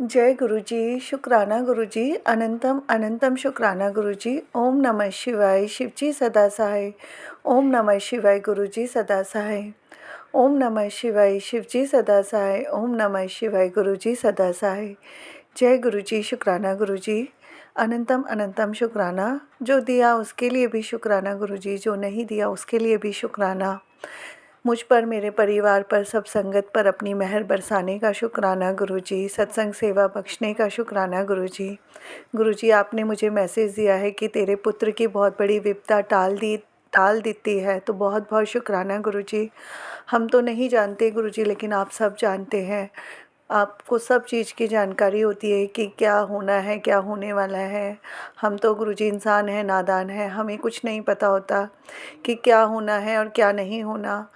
जय गुरु जी, शुक्राना गुरु जी, अनंतम अनंतम शुक्राना गुरु जी। ओम नमः शिवाय, शिव जी सदा सहाय। ओम नमः शिवाय गुरु जी सदा सहाय। ओम नमः शिवाय, शिव जी सदा सहाय। ओम नमः शिवाय गुरु जी सदा सहाय। जय गुरु जी, शुक्राना गुरु जी, अनंतम अनंतम शुक्राना। जो दिया उसके लिए भी शुक्राना गुरु जी, जो नहीं दिया उसके लिए भी शुक्राना। मुझ पर, मेरे परिवार पर, सब संगत पर अपनी मेहर बरसाने का शुक्राना गुरु जी। सत्संग सेवा बख्शने का शुक्राना गुरु जी। गुरु जी, आपने मुझे मैसेज दिया है कि तेरे पुत्र की बहुत बड़ी विपदा टाल देती है, तो बहुत बहुत शुक्राना गुरु जी। हम तो नहीं जानते गुरु जी, लेकिन आप सब जानते हैं। आपको सब चीज़ की जानकारी होती है कि क्या होना है, क्या होने वाला है। हम तो गुरु जी इंसान हैं, नादान हैं, हमें कुछ नहीं पता होता कि क्या होना है और क्या नहीं होना।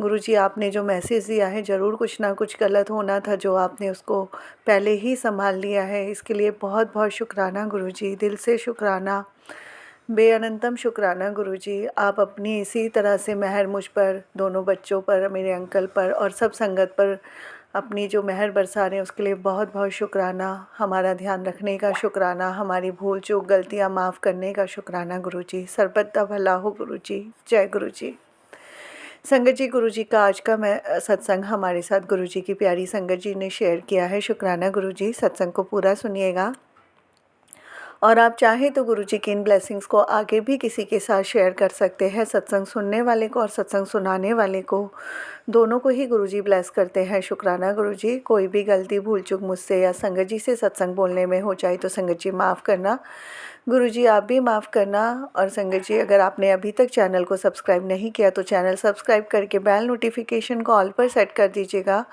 गुरुजी, आपने जो मैसेज दिया है, ज़रूर कुछ ना कुछ गलत होना था, जो आपने उसको पहले ही संभाल लिया है। इसके लिए बहुत बहुत शुक्राना गुरुजी, दिल से शुक्राना, बेअनंतम शुक्राना गुरुजी। आप अपनी इसी तरह से मेहर मुझ पर, दोनों बच्चों पर, मेरे अंकल पर और सब संगत पर अपनी जो मेहर बरसा रहे हैं, उसके लिए बहुत बहुत शुक्राना। हमारा ध्यान रखने का शुक्राना, हमारी भूल चूक गलतियाँ माफ़ करने का शुक्राना गुरुजी। सर्वदा भला हो गुरुजी। जय गुरुजी। संगत जी, गुरु जी का आज का सत्संग हमारे साथ गुरु जी की प्यारी संगत जी ने शेयर किया है। शुक्राना गुरु जी। सत्संग को पूरा सुनिएगा और आप चाहें तो गुरु जी की इन ब्लेसिंग्स को आगे भी किसी के साथ शेयर कर सकते हैं। सत्संग सुनने वाले को और सत्संग सुनाने वाले को, दोनों को ही गुरु जी ब्लेस करते हैं। शुक्राना गुरु जी। कोई भी गलती भूल चूक मुझसे या संगत जी से सत्संग बोलने में हो जाए तो संगत जी माफ़ करना। गुरुजी, आप भी माफ़ करना। और संगत जी, अगर आपने अभी तक चैनल को सब्सक्राइब नहीं किया तो चैनल सब्सक्राइब करके बेल नोटिफिकेशन को ऑल पर सेट कर दीजिएगा,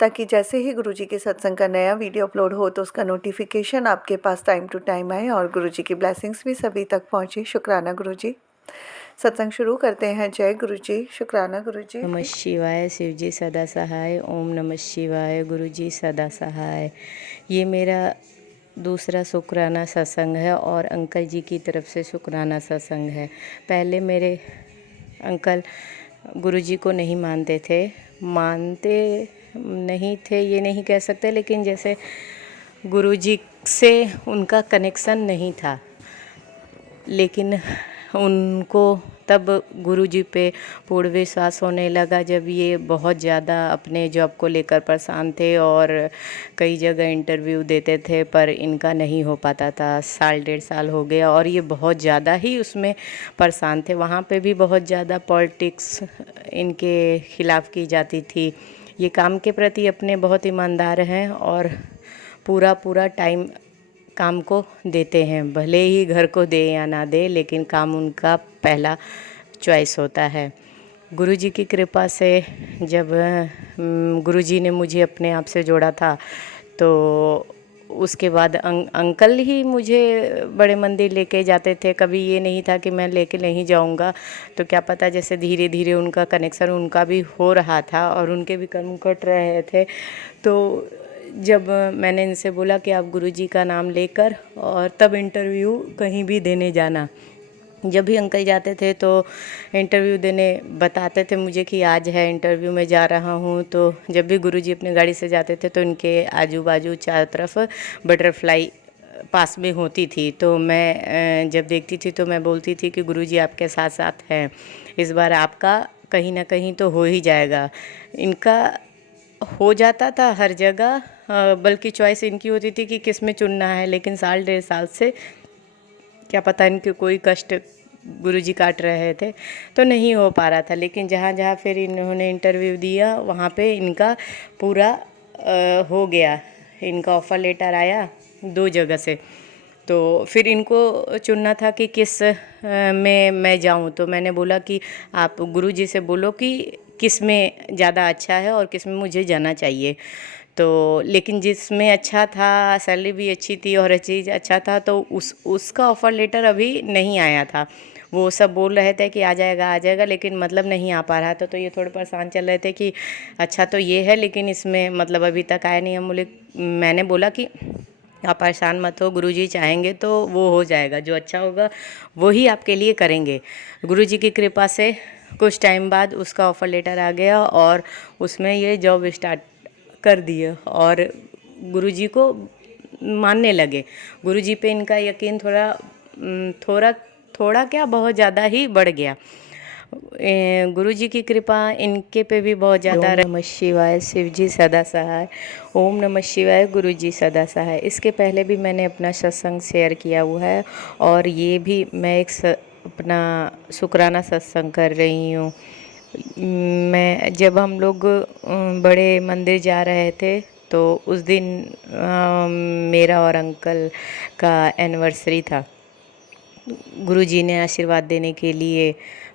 ताकि जैसे ही गुरुजी के सत्संग का नया वीडियो अपलोड हो तो उसका नोटिफिकेशन आपके पास टाइम टू टाइम आए और गुरुजी की ब्लेसिंग्स भी सभी तक पहुँचे। शुक्राना गुरुजी। सत्संग शुरू करते हैं। जय गुरुजी। शुक्राना गुरुजी। नमः शिवाय, शिव जी सदा सहाय। ओम नमः शिवाय, गुरु जी सदा सहाय। ये मेरा दूसरा शुक्राना सत्संग है और अंकल जी की तरफ से शुक्राना सत्संग है। पहले मेरे अंकल गुरु जी को नहीं मानते थे, मानते नहीं थे ये नहीं कह सकते, लेकिन जैसे गुरु जी से उनका कनेक्शन नहीं था। लेकिन उनको तब गुरुजी पे पूर्ण विश्वास होने लगा जब ये बहुत ज़्यादा अपने जॉब को लेकर परेशान थे और कई जगह इंटरव्यू देते थे, पर इनका नहीं हो पाता था। साल 1.5 साल हो गया और ये बहुत ज़्यादा ही उसमें परेशान थे। वहाँ पे भी बहुत ज़्यादा पॉलिटिक्स इनके खिलाफ़ की जाती थी। ये काम के प्रति अपने बहुत ईमानदार हैं और पूरा पूरा टाइम काम को देते हैं, भले ही घर को दे या ना दे, लेकिन काम उनका पहला चॉइस होता है। गुरुजी की कृपा से जब गुरुजी ने मुझे अपने आप से जोड़ा था, तो उसके बाद अंकल ही मुझे बड़े मंदिर लेके जाते थे। कभी ये नहीं था कि मैं लेके नहीं जाऊंगा, तो क्या पता, जैसे धीरे धीरे उनका कनेक्शन उनका भी हो रहा था और उनके भी कर्म कट रहे थे। तो जब मैंने इनसे बोला कि आप गुरुजी का नाम लेकर और तब इंटरव्यू कहीं भी देने जाना, जब भी अंकल जाते थे तो इंटरव्यू देने बताते थे मुझे कि आज है इंटरव्यू में जा रहा हूँ। तो जब भी गुरुजी अपनी गाड़ी से जाते थे तो इनके आजू बाजू चारों तरफ बटरफ्लाई पास में होती थी। तो मैं जब देखती थी तो मैं बोलती थी कि गुरुजी आपके साथ साथ हैं, इस बार आपका कहीं ना कहीं तो हो ही जाएगा। इनका हो जाता था हर जगह, बल्कि चॉइस इनकी होती थी कि किस में चुनना है। लेकिन साल 1.5 साल से क्या पता इनके कोई कष्ट गुरुजी काट रहे थे, तो नहीं हो पा रहा था। लेकिन जहाँ जहाँ फिर इन्होंने इंटरव्यू दिया वहाँ पे इनका पूरा हो गया। इनका ऑफ़र लेटर आया 2 जगह से, तो फिर इनको चुनना था कि किस में मैं जाऊँ। तो मैंने बोला कि आप गुरुजी से बोलो कि किस में ज़्यादा अच्छा है और किस में मुझे जाना चाहिए। तो लेकिन जिसमें अच्छा था, सैलरी भी अच्छी थी और चीज़ अच्छा था, तो उसका ऑफ़र लेटर अभी नहीं आया था। वो सब बोल रहे थे कि आ जाएगा, लेकिन मतलब नहीं आ पा रहा था। तो ये थोड़े परेशान चल रहे थे कि अच्छा तो ये है, लेकिन इसमें मतलब अभी तक आया नहीं। मैंने बोला कि आप परेशान मत हो, गुरुजी चाहेंगे तो वो हो जाएगा, जो अच्छा होगा वो ही आपके लिए करेंगे। गुरुजी की कृपा से कुछ टाइम बाद उसका ऑफ़र लेटर आ गया और उसमें ये जॉब स्टार्ट कर दिए। और गुरुजी को मानने लगे। गुरुजी पे इनका यकीन थोड़ा थोड़ा क्या बहुत ज़्यादा ही बढ़ गया। गुरुजी की कृपा इनके पे भी बहुत ज़्यादा। ओम नमः शिवाय, शिव जी सदा सहाय। ओम नमः शिवाय, गुरुजी सदा सहाय। इसके पहले भी मैंने अपना सत्संग शेयर किया हुआ है और ये भी मैं अपना शुक्राना सत्संग कर रही हूँ। मैं जब हम लोग बड़े मंदिर जा रहे थे तो उस दिन मेरा और अंकल का एनिवर्सरी था। गुरुजी ने आशीर्वाद देने के लिए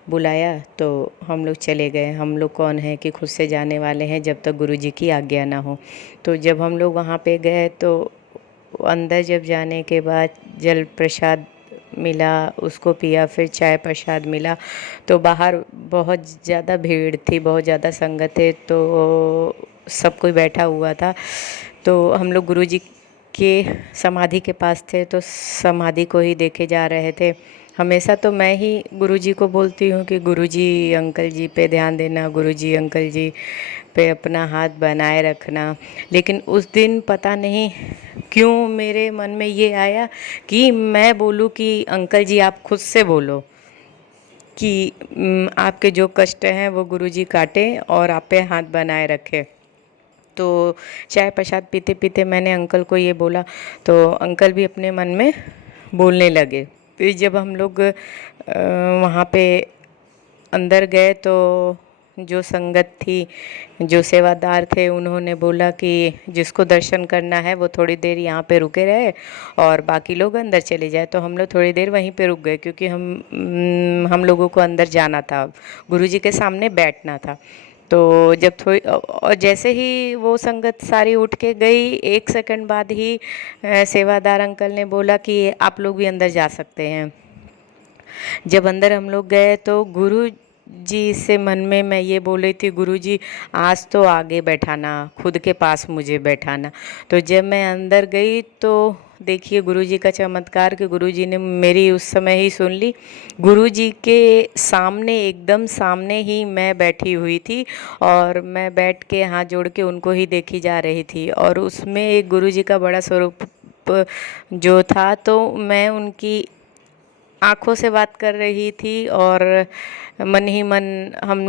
बुलाया तो हम लोग चले गए। हम लोग कौन है कि खुद से जाने वाले हैं जब तक गुरुजी की आज्ञा ना हो। तो जब हम लोग वहाँ पे गए तो अंदर जब जाने के बाद जल प्रसाद मिला, उसको पिया, फिर चाय प्रसाद मिला। तो बाहर बहुत ज़्यादा भीड़ थी, बहुत ज़्यादा संगत है, तो सब कोई बैठा हुआ था। तो हम लोग गुरुजी के समाधि के पास थे तो समाधि को ही देखे जा रहे थे। हमेशा तो मैं ही गुरुजी को बोलती हूँ कि गुरुजी अंकल जी पे ध्यान देना, गुरुजी अंकल जी पे अपना हाथ बनाए रखना। लेकिन उस दिन पता नहीं क्यों मेरे मन में ये आया कि मैं बोलूँ कि अंकल जी आप खुद से बोलो कि आपके जो कष्ट हैं वो गुरुजी काटें और आप पे हाथ बनाए रखें। तो चाय प्रसाद पीते पीते मैंने अंकल को ये बोला तो अंकल भी अपने मन में बोलने लगे। फिर जब हम लोग वहाँ पे अंदर गए तो जो संगत थी, जो सेवादार थे, उन्होंने बोला कि जिसको दर्शन करना है वो थोड़ी देर यहाँ पे रुके रहे और बाकी लोग अंदर चले जाए। तो हम लोग थोड़ी देर वहीं पे रुक गए क्योंकि हम लोगों को अंदर जाना था, गुरुजी के सामने बैठना था। तो जब थोड़ी और जैसे ही वो संगत सारी उठ के गई, 1 सेकंड बाद ही सेवादार अंकल ने बोला कि आप लोग भी अंदर जा सकते हैं। जब अंदर हम लोग गए तो गुरु जी से मन में मैं ये बोल रही थी, गुरु जी आज तो आगे बैठाना, खुद के पास मुझे बैठाना। तो जब मैं अंदर गई तो देखिए गुरुजी का चमत्कार कि गुरुजी ने मेरी उस समय ही सुन ली। गुरुजी के सामने, एकदम सामने ही मैं बैठी हुई थी और मैं बैठ के हाथ जोड़ के उनको ही देखी जा रही थी और उसमें एक गुरुजी का बड़ा स्वरूप जो था, तो मैं उनकी आँखों से बात कर रही थी और मन ही मन हम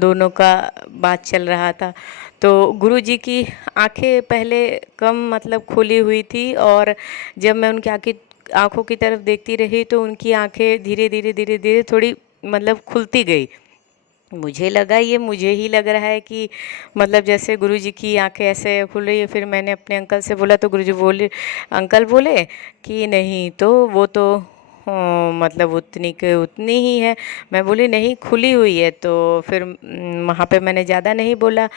दोनों का बात चल रहा था। तो गुरुजी की आंखें पहले कम मतलब खुली हुई थी और जब मैं उनकी आंखों की तरफ देखती रही तो उनकी आंखें धीरे धीरे थोड़ी मतलब खुलती गई। मुझे लगा ये मुझे ही लग रहा है कि मतलब जैसे गुरुजी की आंखें ऐसे खुल रही है। फिर मैंने अपने अंकल से बोला तो गुरुजी बोले, अंकल बोले कि नहीं तो वो तो मतलब उतनी के उतनी ही है। मैं बोली नहीं खुली हुई है। तो फिर वहाँ पे मैंने ज़्यादा नहीं बोला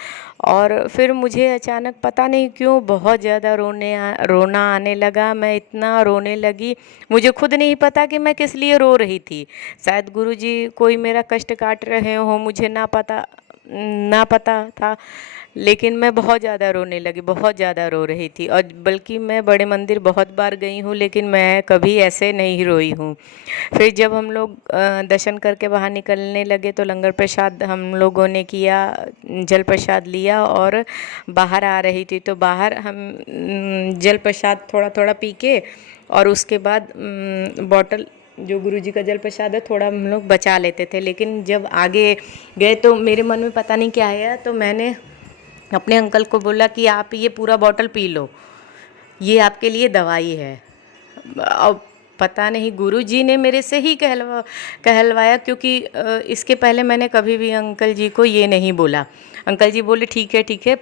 और फिर मुझे अचानक पता नहीं क्यों बहुत ज़्यादा रोना आने लगा। मैं इतना रोने लगी, मुझे खुद नहीं पता कि मैं किस लिए रो रही थी। शायद गुरुजी कोई मेरा कष्ट काट रहे हो, मुझे ना पता था। लेकिन मैं बहुत ज़्यादा रोने लगी, बहुत ज़्यादा रो रही थी और बल्कि मैं बड़े मंदिर बहुत बार गई हूँ लेकिन मैं कभी ऐसे नहीं रोई हूँ। फिर जब हम लोग दर्शन करके बाहर निकलने लगे तो लंगर प्रसाद हम लोगों ने किया, जल प्रसाद लिया और बाहर आ रही थी तो बाहर हम जल प्रसाद थोड़ा थोड़ा पी के और उसके बाद बॉटल जो गुरुजी का जल प्रसाद है थोड़ा हम लोग बचा लेते थे। लेकिन जब आगे गए तो मेरे मन में पता नहीं क्या आया, तो मैंने अपने अंकल को बोला कि आप ये पूरा बॉटल पी लो, ये आपके लिए दवाई है। अब पता नहीं गुरुजी ने मेरे से ही कहलवाया क्योंकि इसके पहले मैंने कभी भी अंकल जी को ये नहीं बोला। अंकल जी बोले ठीक है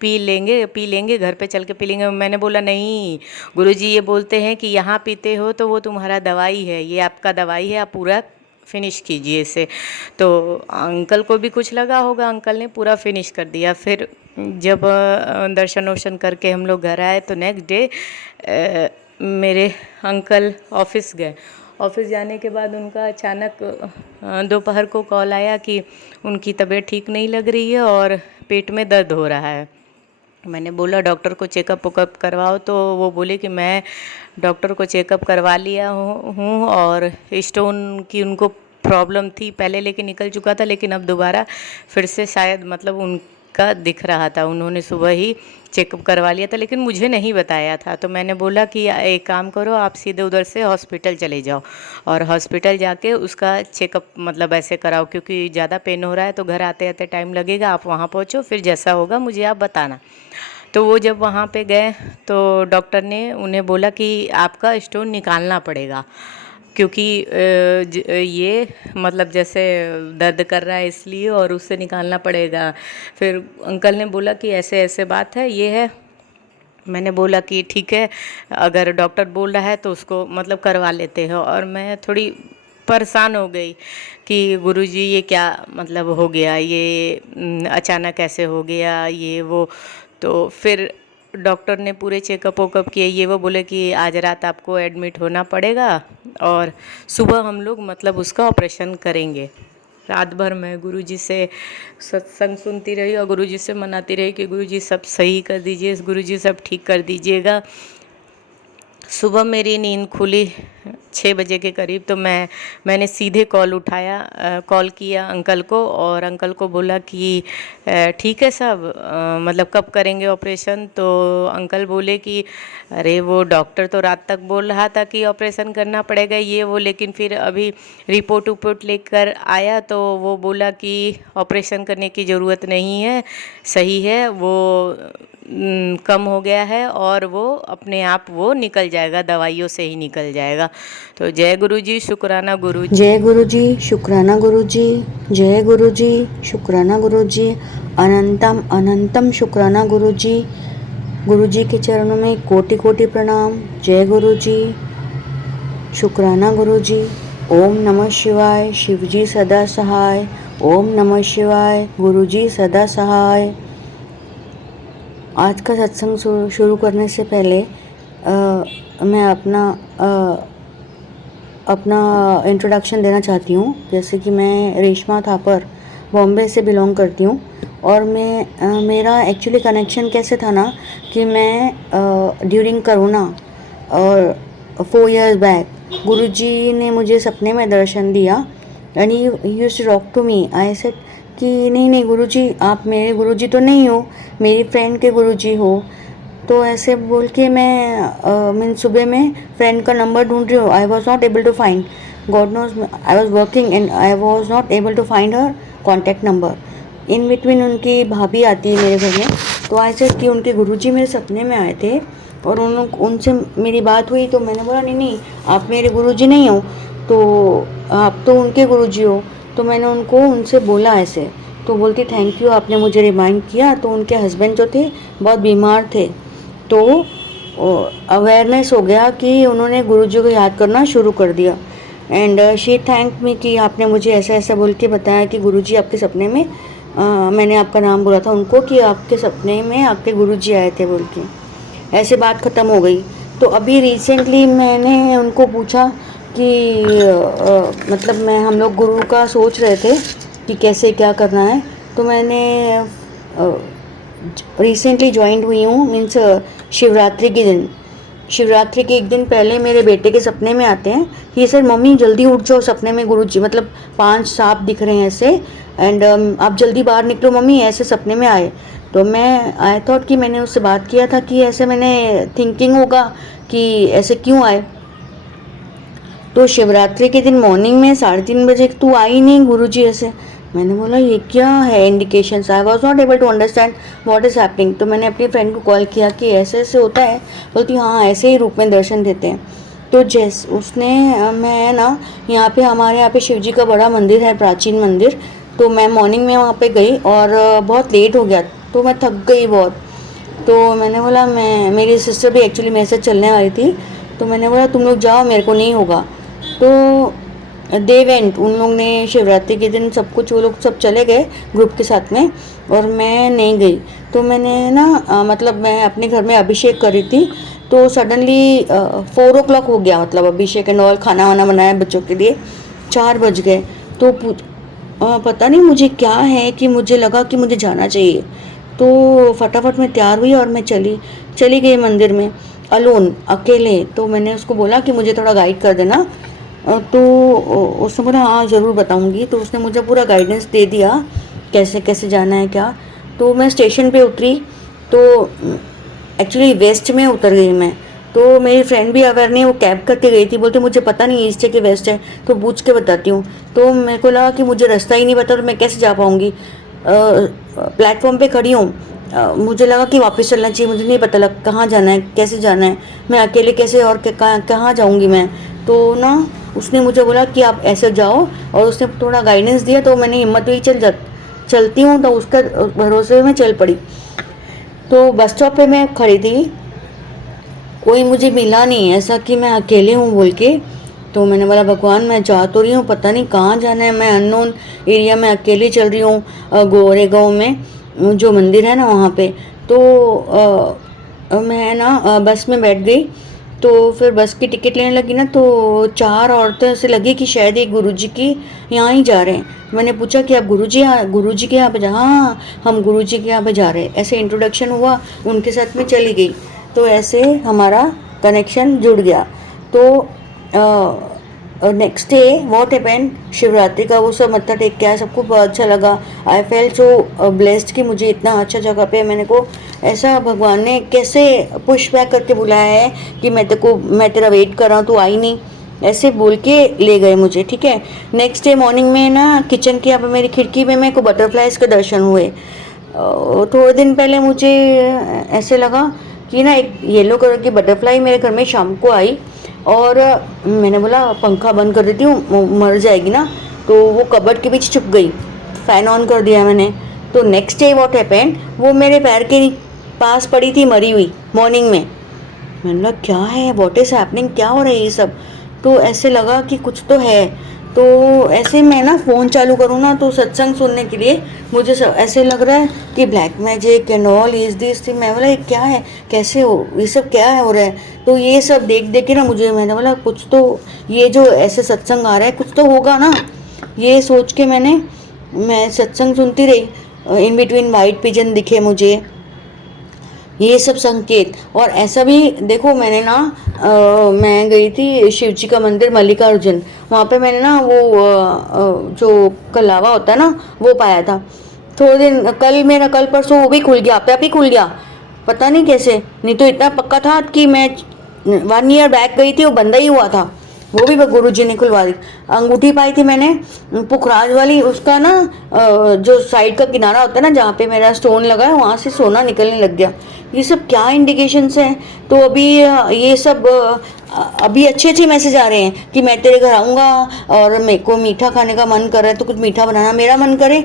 पी लेंगे घर पे चल के पी लेंगे। मैंने बोला नहीं, गुरुजी ये बोलते हैं कि यहाँ पीते हो तो वो तुम्हारा दवाई है, ये आपका दवाई है, आप पूरा फिनिश कीजिए इसे। तो अंकल को भी कुछ लगा होगा, अंकल ने पूरा फिनिश कर दिया। फिर जब दर्शन वर्शन करके हम लोग घर आए तो नेक्स्ट डे मेरे अंकल ऑफिस गए। ऑफिस जाने के बाद उनका अचानक दोपहर को कॉल आया कि उनकी तबीयत ठीक नहीं लग रही है और पेट में दर्द हो रहा है। मैंने बोला डॉक्टर को चेकअप वकअप करवाओ, तो वो बोले कि मैं डॉक्टर को चेकअप करवा लिया हूँ और स्टोन की उनको प्रॉब्लम थी पहले लेकिन निकल चुका था, लेकिन अब दोबारा फिर से शायद मतलब का दिख रहा था। उन्होंने सुबह ही चेकअप करवा लिया था, लेकिन मुझे नहीं बताया था। तो मैंने बोला कि एक काम करो, आप सीधे उधर से हॉस्पिटल चले जाओ और हॉस्पिटल जाके उसका चेकअप मतलब ऐसे कराओ, क्योंकि ज़्यादा पेन हो रहा है तो घर आते आते टाइम लगेगा। आप वहाँ पहुँचो, फिर जैसा होगा मुझे आप बताना। तो वो जब वहाँ पे गए तो डॉक्टर ने उन्हें बोला कि आपका स्टोन निकालना पड़ेगा, क्योंकि ये मतलब जैसे दर्द कर रहा है इसलिए, और उससे निकालना पड़ेगा। फिर अंकल ने बोला कि ऐसे ऐसे बात है, ये है। मैंने बोला कि ठीक है, अगर डॉक्टर बोल रहा है तो उसको मतलब करवा लेते हैं। और मैं थोड़ी परेशान हो गई कि गुरुजी ये क्या मतलब हो गया, ये अचानक ऐसे हो गया, ये वो। तो फिर डॉक्टर ने पूरे चेकअप वेकअप किए, ये वो, बोले कि आज रात आपको एडमिट होना पड़ेगा और सुबह हम लोग मतलब उसका ऑपरेशन करेंगे। रात भर मैं गुरुजी से सत्संग सुनती रही और गुरुजी से मनाती रही कि गुरुजी सब सही कर दीजिए, गुरुजी सब ठीक कर दीजिएगा। सुबह मेरी नींद खुली 6 बजे के करीब, तो मैंने सीधे कॉल किया अंकल को, और अंकल को बोला कि ठीक है साहब, मतलब कब करेंगे ऑपरेशन। तो अंकल बोले कि अरे वो डॉक्टर तो रात तक बोल रहा था कि ऑपरेशन करना पड़ेगा, ये वो, लेकिन फिर अभी रिपोर्ट उपोर्ट लेकर आया तो वो बोला कि ऑपरेशन करने की ज़रूरत नहीं है, सही है वो, कम हो गया है और वो अपने आप वो निकल जाएगा, दवाइयों से ही निकल जाएगा। तो जय गुरु जी, शुक्राना गुरु जी। जय गुरु जी, शुक्राना गुरु जी। जय गुरु जी, शुक्राना गुरु जी। अनंतम अनंतम शुक्राना गुरु जी। गुरु जी के चरणों में कोटि कोटि प्रणाम। जय गुरु जी, शुक्राना गुरु जी। ओम नमः शिवाय, शिव जी सदा सहाय। ओम नमः शिवाय, गुरु जी सदा सहाय। आज का सत्संग शुरू करने से पहले मैं अपना इंट्रोडक्शन देना चाहती हूँ। जैसे कि मैं रेशमा थापर बॉम्बे से बिलोंग करती हूँ, और मेरा एक्चुअली कनेक्शन कैसे था ना कि मैं ड्यूरिंग कोरोना और 4 years बैक गुरुजी ने मुझे सपने में दर्शन दिया, and he used to talk to me. I said कि नहीं गुरुजी, आप मेरे गुरुजी तो नहीं हो, मेरी फ्रेंड के गुरुजी हो। तो ऐसे बोल के मैं सुबह में फ्रेंड का नंबर ढूंढ रही हूँ। I was not able to find, god knows I was working and I was not able to find her contact number. In between उनकी भाभी आती है मेरे घर में, तो आई सेड कि उनके गुरुजी मेरे सपने में आए थे और उनसे मेरी बात हुई। तो मैंने बोला नहीं आप मेरे गुरुजी नहीं हो, तो आप तो उनके गुरुजी हो। तो मैंने उनसे बोला ऐसे, तो बोलती थैंक यू, आपने मुझे रिमाइंड किया। तो उनके हस्बैंड जो थे बहुत बीमार थे, तो अवेयरनेस हो गया कि उन्होंने गुरुजी को याद करना शुरू कर दिया। एंड शी थैंक मी कि आपने मुझे ऐसा ऐसा बोल के बताया कि गुरुजी आपके सपने में मैंने आपका नाम बोला था उनको कि आपके सपने में आपके गुरुजी आए थे बोल के। ऐसे बात ख़त्म हो गई। तो अभी रिसेंटली मैंने उनको पूछा कि मतलब हम लोग गुरु का सोच रहे थे कि कैसे क्या करना है। तो मैंने रिसेंटली ज्वाइंट हुई हूँ, मीन्स शिवरात्रि के दिन। शिवरात्रि के एक दिन पहले मेरे बेटे के सपने में आते हैं। ये सर मम्मी जल्दी उठ जाओ, सपने में गुरुजी मतलब 5 सांप दिख रहे हैं ऐसे, एंड आप जल्दी बाहर निकलो मम्मी, ऐसे सपने में आए। तो आई थॉट कि मैंने उससे बात किया था कि ऐसे मैंने थिंकिंग होगा कि ऐसे क्यों आए। तो शिवरात्रि के दिन मॉर्निंग में 3:30 बजे तू आई नहीं गुरुजी ऐसे। मैंने बोला ये क्या है indications. I was not able to understand what is happening. तो मैंने अपनी फ्रेंड को कॉल किया कि ऐसे ऐसे होता है। बोलती हाँ ऐसे ही रूप में दर्शन देते हैं। तो मैं ना यहाँ पे हमारे यहाँ पे शिव जी का बड़ा मंदिर है, प्राचीन मंदिर। तो मैं मॉर्निंग में वहाँ पे गई और बहुत लेट हो गया, तो मैं थक गई बहुत। तो मैंने बोला मेरी सिस्टर भी एक्चुअली मेरे साथ चलने वाली थी। तो मैंने बोला तुम लोग जाओ, मेरे को नहीं होगा। तो दे वेंट, उन लोग ने शिवरात्रि के दिन सब कुछ, वो लोग सब चले गए ग्रुप के साथ में, और मैं नहीं गई। तो मैंने ना मतलब मैं अपने घर में अभिषेक करी थी। तो सडनली 4 o'clock हो गया, मतलब अभिषेक एंड ऑल, खाना वाना बनाया बच्चों के लिए, 4 बज गए। तो पता नहीं मुझे क्या है कि मुझे लगा कि मुझे जाना चाहिए। तो फटाफट मैं तैयार हुई और मैं चली गई मंदिर में अलोन, अकेले। तो मैंने उसको बोला कि मुझे थोड़ा गाइड कर देना। तो उसने बोला हाँ ज़रूर बताऊंगी। तो उसने मुझे पूरा गाइडेंस दे दिया कैसे कैसे जाना है क्या। तो मैं स्टेशन पे उतरी तो एक्चुअली वेस्ट में उतर गई मैं। तो मेरी फ्रेंड भी अवेयर नहीं, वो कैब करके गई थी, बोलती मुझे पता नहीं ईस्ट है कि वेस्ट है, तो पूछ के बताती हूँ। तो मेरे को लगा कि मुझे रास्ता ही नहीं पता और मैं कैसे जा पाऊँगी। प्लेटफॉर्म पे खड़ी हूँ, मुझे लगा कि वापस चलना चाहिए, मुझे नहीं पता लग कहाँ जाना है, कैसे जाना है, मैं अकेले कैसे और कहाँ जाऊँगी मैं। तो ना उसने मुझे बोला कि आप ऐसे जाओ, और उसने थोड़ा गाइडेंस दिया, तो मैंने हिम्मत हुई चलती हूँ, तो उसका भरोसे में चल पड़ी। तो बस स्टॉप पे मैं खड़ी थी, कोई मुझे मिला नहीं ऐसा कि मैं अकेले हूँ बोल के। तो मैंने बोला भगवान मैं जा तो रही हूँ, पता नहीं कहाँ जाना है, मैं अननोन एरिया में अकेले चल रही हूँ, गोरेगांव में जो मंदिर है ना वहाँ पे। तो मैं ना बस में बैठ गई। तो फिर बस की टिकट लेने लगी ना, तो 4 औरतें ऐसे लगी कि शायद ये गुरुजी की यहाँ ही जा रहे हैं। मैंने पूछा कि आप गुरुजी के यहाँ पे हाँ हम गुरुजी के यहाँ पे जा रहे हैं, ऐसे इंट्रोडक्शन हुआ, उनके साथ में चली गई। तो ऐसे हमारा कनेक्शन जुड़ गया। तो next day what happened, Shivratri का वो सब मत्था टेक के आया, सबको बहुत अच्छा लगा। आई फेल्ट सो ब्लेस्ड कि मुझे इतना अच्छा जगह पे मैंने को ऐसा भगवान ने कैसे पुश बैक करके बुलाया है कि मैं तेरा वेट कर रहा हूँ, तू आई नहीं, ऐसे बोल के ले गए मुझे। ठीक है, नेक्स्ट डे मॉर्निंग में ना किचन के यहाँ पे मेरी खिड़की में मेरे को बटरफ्लाइज के दर्शन हुए। थोड़े दिन पहले मुझे ऐसे लगा कि ना एक येलो कलर की बटरफ्लाई मेरे घर में शाम को आई, और मैंने बोला पंखा बंद कर देती हूँ, मर जाएगी ना, तो वो कबर्ड के बीच छुप गई। फ़ैन ऑन कर दिया मैंने। तो नेक्स्ट डे व्हाट हैपेंड, वो मेरे पैर के पास पड़ी थी मरी हुई मॉर्निंग में। मैंने बोला क्या है, व्हाट इज़ हैपनिंग, क्या हो रहा है ये सब। तो ऐसे लगा कि कुछ तो है। तो ऐसे मैं ना फ़ोन चालू करूँ ना, तो सत्संग सुनने के लिए मुझे ऐसे लग रहा है कि black magic and all is this thing. मैं बोला ये क्या है, कैसे हो, ये सब क्या है हो रहा है। तो ये सब देख देख के ना मुझे, मैंने बोला कुछ तो, ये जो ऐसे सत्संग आ रहा है कुछ तो होगा ना, ये सोच के मैं सत्संग सुनती रही। इन बिटवीन वाइट पिजन दिखे मुझे, ये सब संकेत। और ऐसा भी देखो, मैंने ना मैं गई थी शिव जी का मंदिर मल्लिकार्जुन, वहाँ पे मैंने ना वो जो कलावा होता है ना वो पाया था। थोड़े दिन कल परसों वो भी खुल गया, आप ही खुल गया, पता नहीं कैसे, नहीं तो इतना पक्का था कि मैं 1 ईयर बैक गई थी, वो बंदा ही हुआ था, वो भी गुरु जी ने खुलवा दी। अंगूठी पाई थी मैंने पुखराज वाली, उसका ना जो साइड का किनारा होता है ना जहाँ पे मेरा स्टोन लगा है, वहाँ से सोना निकलने लग गया। ये सब क्या इंडिकेशंस हैं। तो अभी ये सब अभी अच्छे अच्छे मैसेज आ रहे हैं कि मैं तेरे घर आऊँगा, और मेरे को मीठा खाने का मन कर रहा है, तो कुछ मीठा बनाना, मेरा मन करे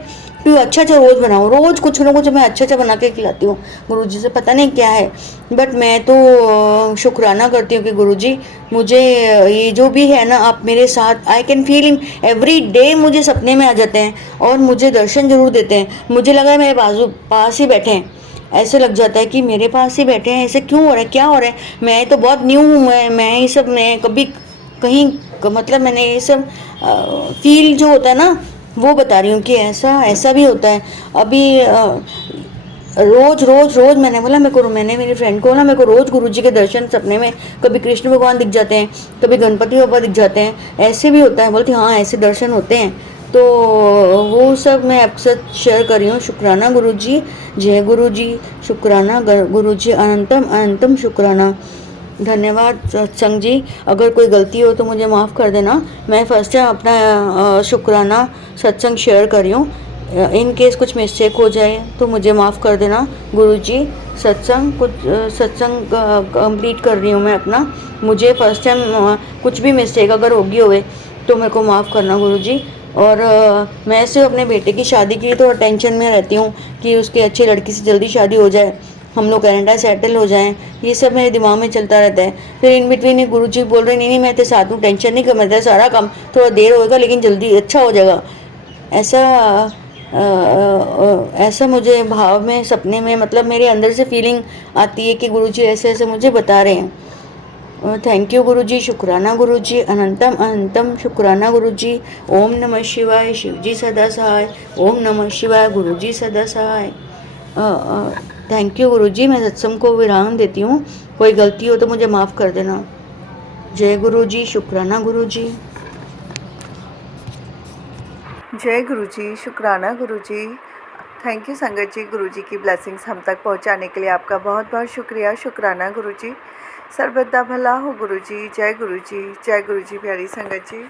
तो अच्छा अच्छा रोज़ बनाऊँ, रोज़ कुछ ना कुछ मैं अच्छा अच्छा बना के खिलाती हूँ गुरु जी से, पता नहीं क्या है। बट मैं तो शुक्राना करती हूँ कि गुरु जी मुझे ये जो भी है ना, आप मेरे साथ, I can feel him every day, मुझे सपने में आ जाते हैं और मुझे दर्शन जरूर देते हैं। मुझे लगा है मेरे पास ही बैठे हैं, ऐसे लग जाता है कि मेरे पास ही बैठे हैं, ऐसे क्यों हो रहा है, क्या हो रहा है। मैं तो बहुत न्यू हूँ, मैं ये सब, मैं कभी कहीं मतलब मैंने ये सब फील जो होता है ना वो बता रही हूँ कि ऐसा भी होता है। अभी रोज मैंने मेरी फ्रेंड को ना, मेरे को रोज गुरुजी के दर्शन सपने में, कभी कृष्ण भगवान दिख जाते हैं, कभी गणपति बाबा दिख जाते हैं, ऐसे भी होता है। बोलती हाँ ऐसे दर्शन होते हैं। तो वो सब मैं आपके साथ शेयर कर रही हूँ। शुक्राना गुरुजी, जय गुरुजी, शुक्राना गुरुजी, अनंतम अनंतम शुक्राना। धन्यवाद सत्संग जी, अगर कोई गलती हो तो मुझे माफ़ कर देना। मैं फर्स्ट टाइम अपना शुक्राना सत्संग शेयर कर रही हूँ, इन केस कुछ मिस्टेक हो जाए तो मुझे माफ़ कर देना गुरुजी। सत्संग कंप्लीट कर रही हूँ मैं अपना, मुझे फर्स्ट टाइम कुछ भी मिस्टेक अगर होगी होवे तो मेरे को माफ़ करना गुरुजी। और मैं सिर्फ अपने बेटे की शादी के लिए थोड़ा टेंशन में रहती हूँ कि उसकी अच्छी लड़की से जल्दी शादी हो जाए, हम लोग कनाडा सेटल हो जाएं, ये सब मेरे दिमाग में चलता रहता है। फिर इन बिटवीन ही गुरुजी बोल रहे नहीं मैं तेरे साथ हूँ, टेंशन नहीं कर, मैं तेरा सारा काम, थोड़ा देर होएगा लेकिन जल्दी अच्छा हो जाएगा। ऐसा मुझे भाव में, सपने में, मतलब मेरे अंदर से फीलिंग आती है कि गुरुजी ऐसे ऐसे मुझे बता रहे हैं। थैंक यू गुरुजी, शुक्राना गुरुजी, अनंतम अनंतम शुक्राना गुरुजी। ओम नमः शिवाय, शिवजी सदा सहाय। ओम नमः शिवाय, गुरुजी सदा सहाय। थैंक यू गुरुजी, मैं सत्संग को विराम देती हूँ, कोई गलती हो तो मुझे माफ़ कर देना। जय गुरुजी, शुक्राना गुरुजी। जय गुरुजी, शुक्राना गुरुजी। थैंक यू संगत जी, गुरु जी की ब्लेसिंग्स हम तक पहुंचाने के लिए आपका बहुत बहुत शुक्रिया, शुक्राना गुरु जी। सर्वदा भला हो गुरु जी, जय गुरु जी, जय गुरु जी। प्यारी संगत जी।